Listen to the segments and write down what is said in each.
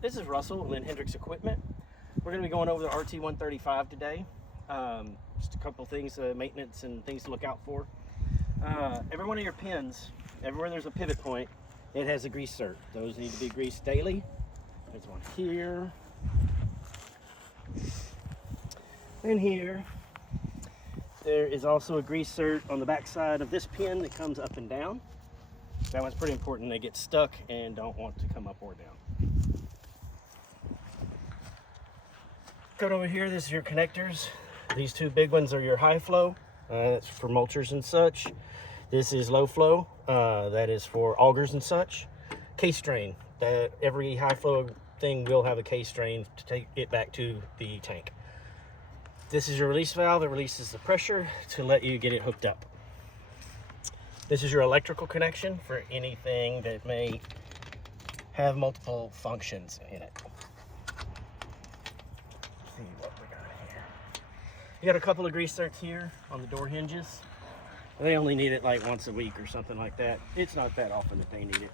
This is Russell with Hendrix Equipment. We're going to be going over the RT135 today. Just a couple things, maintenance and things to look out for. Every one of your pins, everywhere there's a pivot point, it has a grease cert. Those need to be greased daily. There's one here. And here. There is also a grease cert on the back side of this pin that comes up and down. That one's pretty important. They get stuck and don't want to come up or down. Go over here, this is your connectors. These two big ones are your high flow. That's for mulchers and such. This is low flow. That is for augers and such. Case drain. Every high flow thing will have a case drain to take it back to the tank. This is your release valve. It releases the pressure to let you get it hooked up. This is your electrical connection for anything that may have multiple functions in it. See what we got here. You got a couple of grease certs here on the door hinges. They only need it like once a week or something like that. It's not that often that they need it.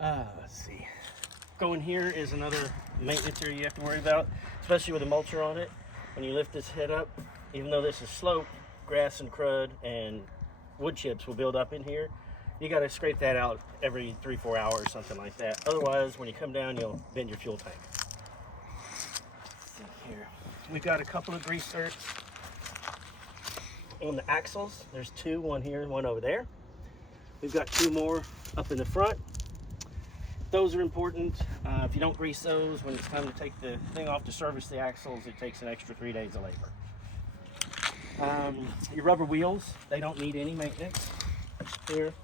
Let's see. Going here is another maintenance area you have to worry about, especially with a mulcher on it. When you lift this head up, even though this is sloped, grass and crud and wood chips will build up in here. You got to scrape that out every 3-4 hours, something like that. Otherwise, when you come down, you'll bend your fuel tank. Here, we've got a couple of grease certs on the axles. There's two, one here and one over there. We've got two more up in the front. Those are important. If you don't grease those, when it's time to take the thing off to service the axles, it takes an extra 3 days of labor. Your rubber wheels, they don't need any maintenance. Here,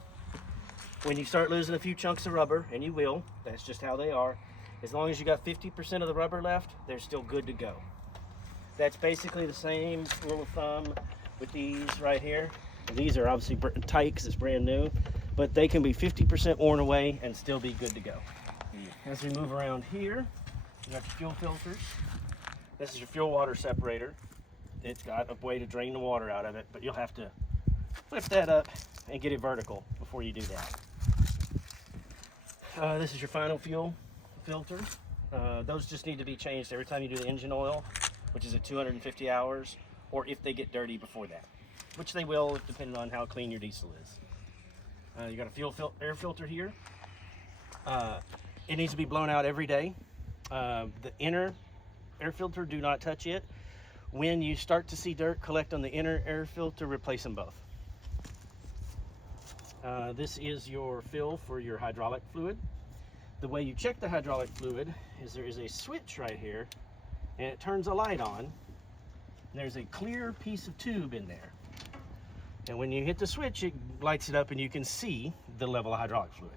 when you start losing a few chunks of rubber, and you will, that's just how they are, as long as you got 50% of the rubber left, they're still good to go. That's basically the same rule of thumb with these right here. These are obviously tight because it's brand new, but they can be 50% worn away and still be good to go. As we move around here, you got your fuel filters. This is your fuel water separator. It's got a way to drain the water out of it, but you'll have to lift that up and get it vertical before you do that. This is your final fuel filter. Those just need to be changed every time you do the engine oil, which is at 250 hours, or if they get dirty before that, which they will depending on how clean your diesel is. You got a air filter here. It needs to be blown out every day. The inner air filter, do not touch it. When you start to see dirt collect on the inner air filter, replace them both. This is your fill for your hydraulic fluid. The way you check the hydraulic fluid is there is a switch right here, and it turns a light on. And there's a clear piece of tube in there. And when you hit the switch, it lights it up and you can see the level of hydraulic fluid.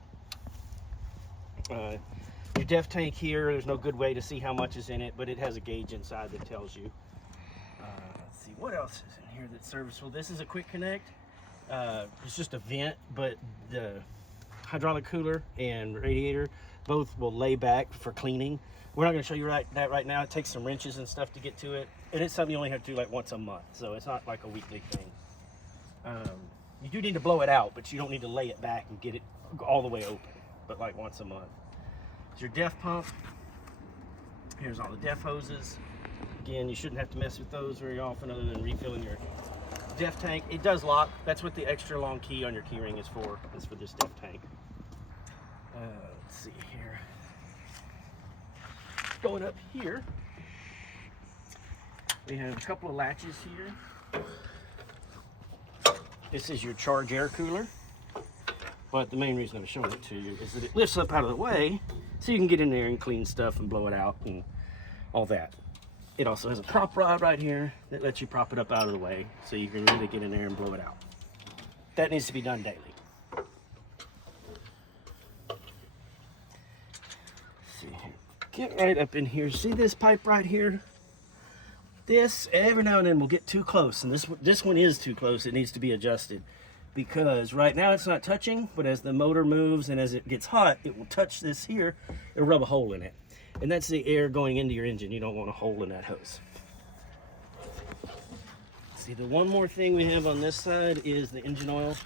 Your def tank here, there's no good way to see how much is in it, but it has a gauge inside that tells you. Let's see, what else is in here that's serviceable? This is a quick connect. It's just a vent, but the hydraulic cooler and radiator both will lay back for cleaning. We're not going to show you that right now. It takes some wrenches and stuff to get to it, and it's something you only have to do like once a month, so it's not like a weekly thing. You do need to blow it out, but you don't need to lay it back and get it all the way open, but like once a month. It's your def pump. Here's all the def hoses. Again, you shouldn't have to mess with those very often other than refilling your def tank. It does lock. That's what the extra long key on your key ring is for. It's for this def tank. Let's see here. Going up here, we have a couple of latches here. This is your charge air cooler. But the main reason I'm showing it to you is that it lifts up out of the way so you can get in there and clean stuff and blow it out and all that. It also has a prop rod right here that lets you prop it up out of the way so you can really get in there and blow it out. That needs to be done daily. Let's see here. Get right up in here. See this pipe right here? This, every now and then, will get too close, and this one is too close. It needs to be adjusted because right now it's not touching, but as the motor moves and as it gets hot, it will touch this here. It'll rub a hole in it. And that's the air going into your engine. You don't want a hole in that hose. See, the one more thing we have on this side is the engine oil.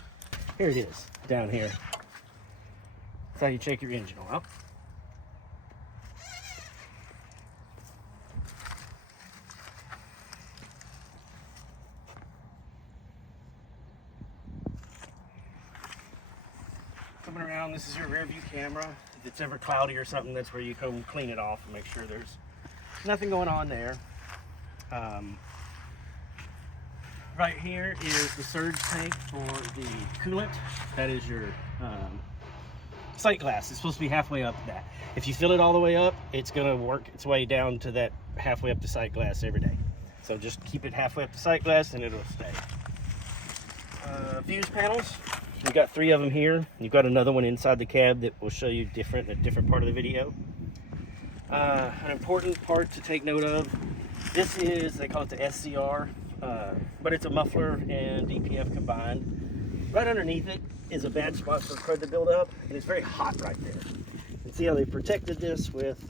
Here it is, down here. That's how you check your engine oil. coming around, this is your rear view camera. If it's ever cloudy or something, that's where you come clean it off and make sure there's nothing going on there. Right here is the surge tank for the coolant. That is your sight glass. It's supposed to be halfway up that. If you fill it all the way up, it's going to work its way down to that halfway up the sight glass every day. So just keep it halfway up the sight glass and it'll stay. Fuse panels. You've got 3 of them here. You've got another one inside the cab that will show you a different part of the video. An important part to take note of. This is, they call it the SCR, but it's a muffler and DPF combined. Right underneath it is a bad spot for crud to build up, and it's very hot right there. And see how they protected this with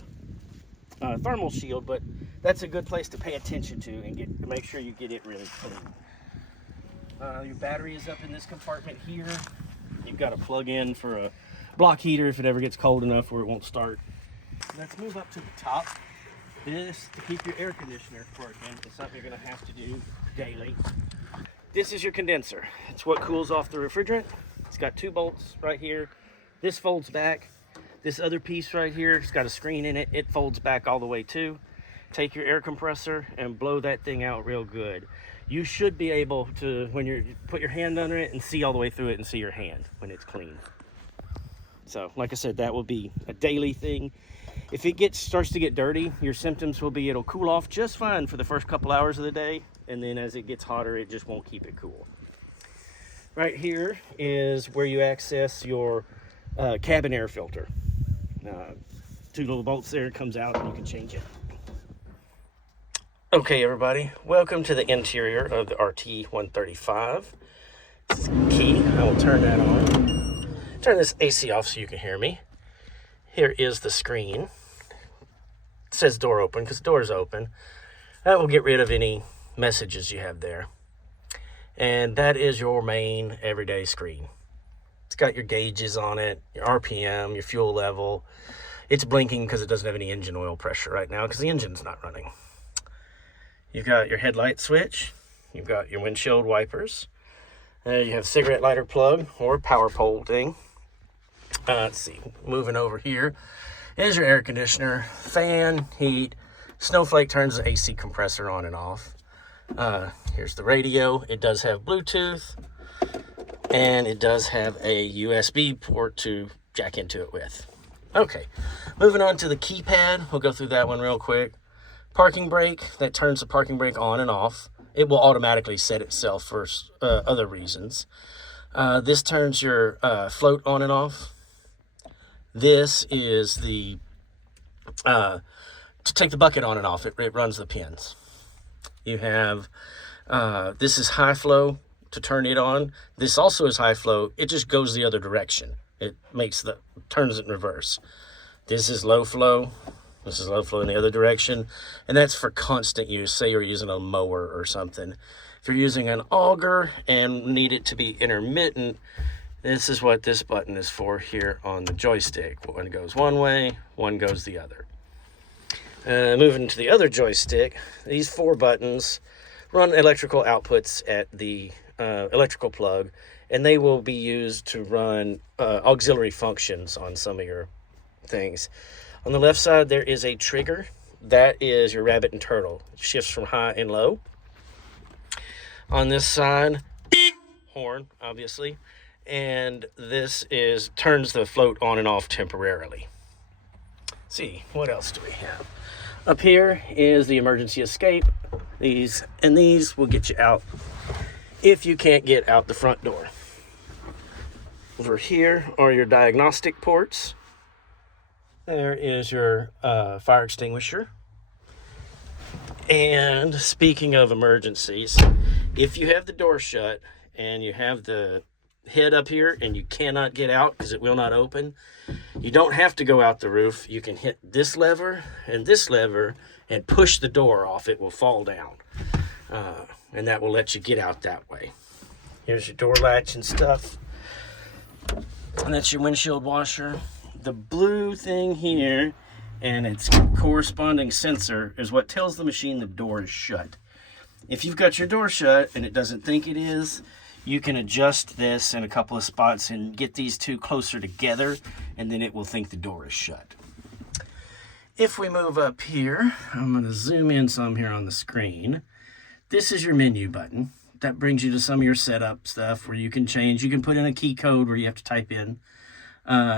thermal shield, but that's a good place to pay attention to and make sure you get it really clean. Your battery is up in this compartment here. You've got a plug in for a block heater if it ever gets cold enough where it won't start. Let's move up to the top. This, to keep your air conditioner working, is something you're going to have to do daily. This is your condenser. It's what cools off the refrigerant. It's got 2 bolts right here. This folds back. This other piece right here, it's got a screen in it. It folds back all the way too. Take your air compressor and blow that thing out real good. You should be able to, when you put your hand under it, and see all the way through it and see your hand when it's clean. So, like I said, that will be a daily thing. If it starts to get dirty, your symptoms will be it'll cool off just fine for the first couple hours of the day, and then as it gets hotter, it just won't keep it cool. Right here is where you access your cabin air filter. 2 little bolts there, it comes out and you can change it. Okay, everybody, welcome to the interior of the Rt135. This is the key. I will turn that on. Turn this AC off so you can hear me. Here is the screen. It says door open because the door is open. That will get rid of any messages you have there. And that is your main everyday screen. It's got your gauges on it, your RPM, your fuel level. It's blinking because it doesn't have any engine oil pressure right now because the engine's not running. You've got your headlight switch. You've got your windshield wipers. You have cigarette lighter plug or power pole thing. Let's see, moving over here is your air conditioner, fan, heat. Snowflake turns the AC compressor on and off. Here's the radio. It does have Bluetooth, and it does have a USB port to jack into it with. Okay, moving on to the keypad. We'll go through that one real quick. Parking brake, that turns the parking brake on and off. It will automatically set itself for other reasons. This turns your float on and off. This is the, to take the bucket on and off, it runs the pins. You have, this is high flow to turn it on. This also is high flow, it just goes the other direction. It turns it in reverse. This is low flow. This is low flow in the other direction, and that's for constant use. Say you're using a mower or something. If you're using an auger and need it to be intermittent, this is what this button is for here on the joystick. One goes one way, one goes the other. Moving to the other joystick, these 4 buttons run electrical outputs at the electrical plug, and they will be used to run auxiliary functions on some of your things. On the left side, there is a trigger. That is your rabbit and turtle. It shifts from high and low. On this side, horn, obviously. And this turns the float on and off temporarily. Let's see, what else do we have? Up here is the emergency escape. These will get you out if you can't get out the front door. Over here are your diagnostic ports. There is your fire extinguisher. And speaking of emergencies, if you have the door shut and you have the head up here and you cannot get out because it will not open, you don't have to go out the roof. You can hit this lever and push the door off. It will fall down. And that will let you get out that way. Here's your door latch and stuff. And that's your windshield washer. The blue thing here and its corresponding sensor is what tells the machine the door is shut. If you've got your door shut and it doesn't think it is, you can adjust this in a couple of spots and get these two closer together, and then it will think the door is shut. If we move up here, I'm going to zoom in some here on the screen. This is your menu button. That brings you to some of your setup stuff where you can change. You can put in a key code where you have to type in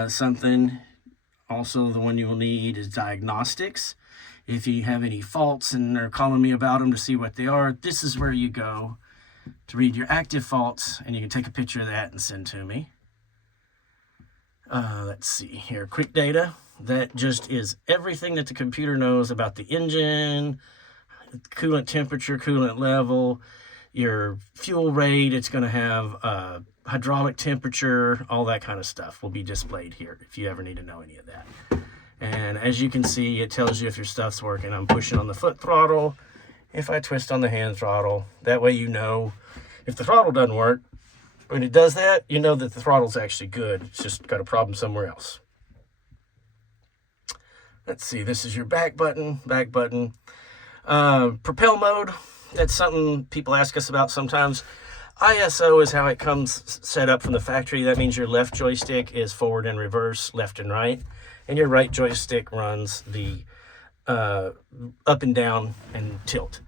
something. Also, the one you will need is diagnostics. If you have any faults and they're calling me about them to see what they are, this is where you go to read your active faults, and you can take a picture of that and send to me. Let's see here, quick data. That just is everything that the computer knows about the engine, coolant temperature, coolant level, your fuel rate. It's going to have hydraulic temperature, all that kind of stuff will be displayed here if you ever need to know any of that. And as you can see, it tells you if your stuff's working. I'm pushing on the foot throttle. If I twist on the hand throttle, that way you know if the throttle doesn't work. When it does that, you know that the throttle's actually good. It's just got a problem somewhere else. Let's see, this is your back button. Propel mode, that's something people ask us about sometimes. ISO is how it comes set up from the factory. That means your left joystick is forward and reverse, left and right. And your right joystick runs the up and down and tilt.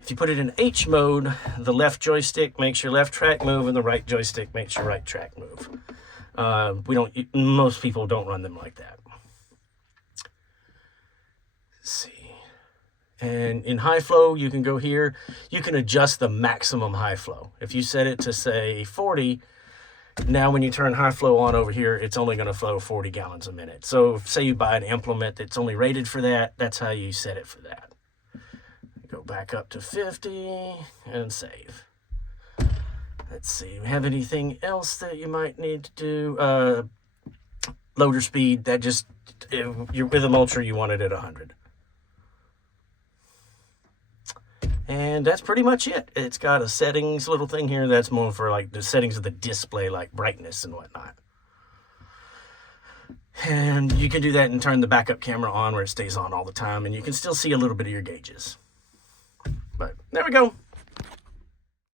If you put it in H mode, the left joystick makes your left track move and the right joystick makes your right track move. Most people don't run them like that. Let's see. And in high flow, you can go here. You can adjust the maximum high flow. If you set it to say 40, now when you turn high flow on over here, it's only going to flow 40 gallons a minute. So say you buy an implement that's only rated for that, that's how you set it for that. Go back up to 50 and save. Let's see, we have anything else that you might need to do? Loader speed, that just, you're with a mulcher, you want it at 100. And that's pretty much it. It's got a settings little thing here that's more for like the settings of the display, like brightness and whatnot. And you can do that and turn the backup camera on where it stays on all the time, and you can still see a little bit of your gauges. But there we go.